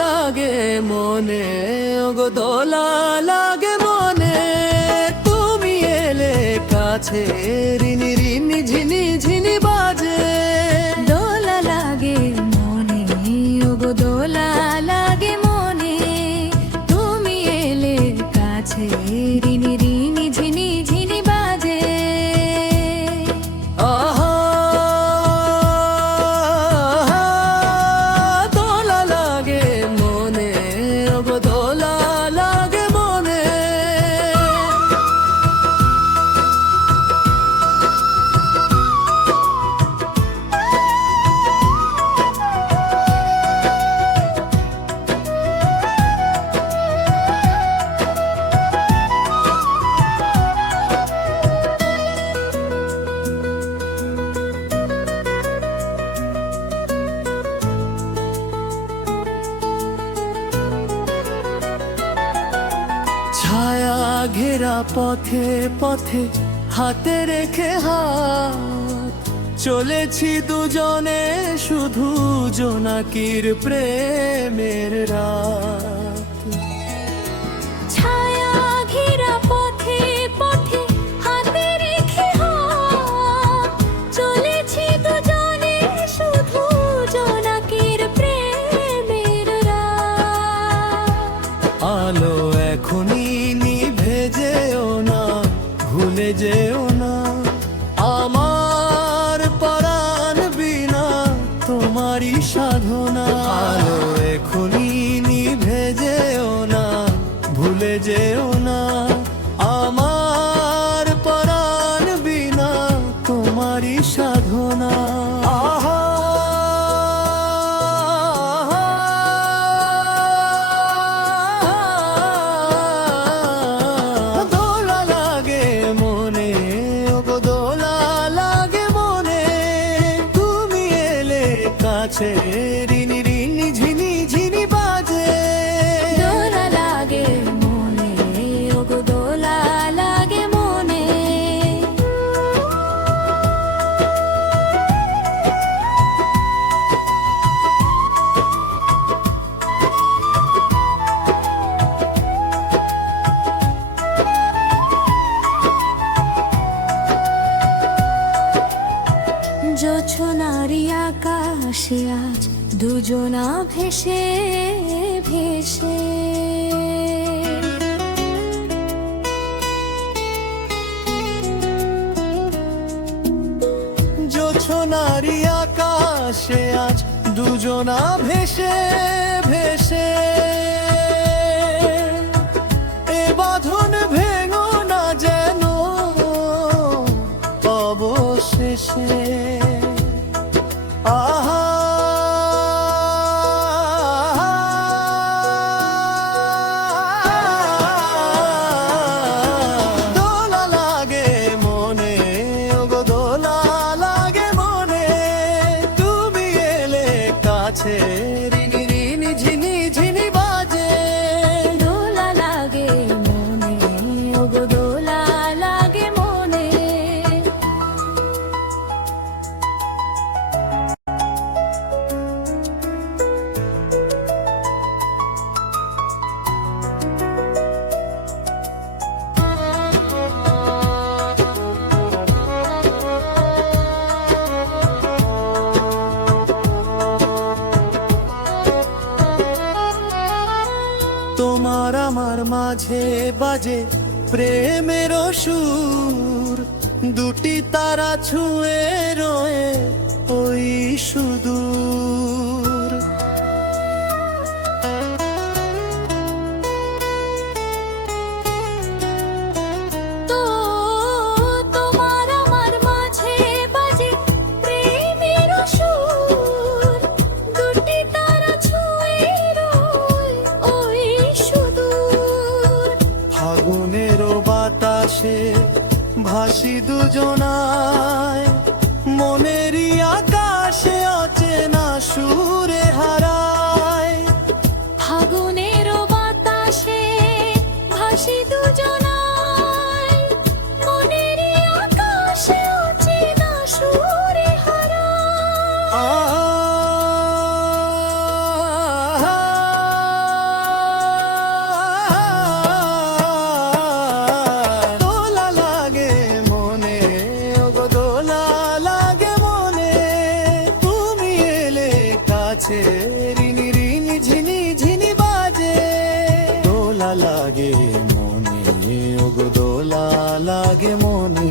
লাগে মনে, ওগো দোলা লাগে মনে, তুমি এলে কাছে রিনি রিনি ঝিনি ঝিনি বাজে। দোলা লাগে মনে, ওগো দোলা লাগে মনে, তুমি এলে কাছে রিনি রিনি ঝিনি ঝিনি বাজে। আহা দোলা লাগে মনে, ওগো দোলা লাগে মনে। ছায়া ঘেরা পথে পথে হাতে রেখে হাত, চলেছি দুজনে শুধু জোনাকির প্রেমের রাত। ছায়া ঘেরা পথে পথে হাতে রেখে হাত, চলেছি দুজনে শুধু জোনাকির প্রেমের রাত। আলো এখনই নিভে যেও না, ভুলে যেও না আমার পরাণ বিনা তোমারই সাধনা। আলো এখনই নিভে যেও না, ভুলে যেও না আমার পরাণ বিনা তোমারই সাধনা। আহা দোলা লাগে মনে, ওগো দোলা লাগে মনে, তুমি এলে কাছে রিনি রিনি ঝিনি ঝিনি বাজে। দোলা লাগে মনে, ওগো দোলা লাগে মনে। জোছনারি আকাশে আজ দুজনা ভেসে ভেসে। জোছনারি আকাশে আজ দুজনা ভেসে ভেসে। এ বাঁধন ভেঙো না যেন অবশেষে। আহা দোলা লাগে মনে, ওগো দোলা লাগে মনে, তুমি এলে কাছে রিনি রিনি ঝিনি ঝিনি বাজে। দোলা লাগে মনে, ওগো দোলা লাগে মনে। তোমার আমার মাঝে বাজে প্রেমের সুর, দুটি তারা ছুঁয়ে রয়ে ওই সুদূর। তো তোমার আমার মাঝে বাজে প্রেমের সুর, দুটি তারা ছুঁয়ে রয় ওই সুদূর। ফাগুনেরও বাতাসে ভাসি দুজনায়, মনেরই আকাশে অচেনা সুরে হারায়। ফাগুনের বাতাসে ভাসি দুজনায়, মনেরই আকাশে অচেনা সুরে হারায়। লাগে মনে ওগো দোলা লাগে মনে